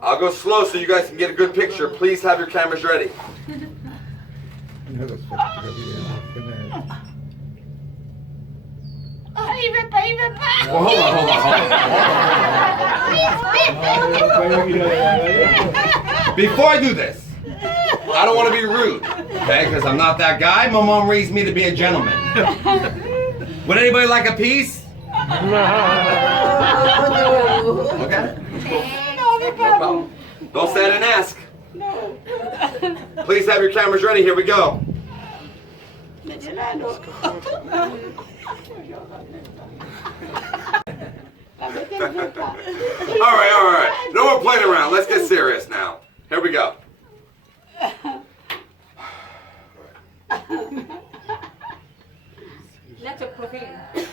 I'll go slow so you guys can get a good picture. Please have your cameras ready. Well, hold on. Before I do this, I don't want to be rude, okay? Because I'm not that guy. My mom raised me to be a gentleman. Would anybody like a piece? Okay. No problem. Don't stand and ask. Please have your cameras ready. Here we go. All right. No more playing around. Let's get serious now. Here we go. Let's profile.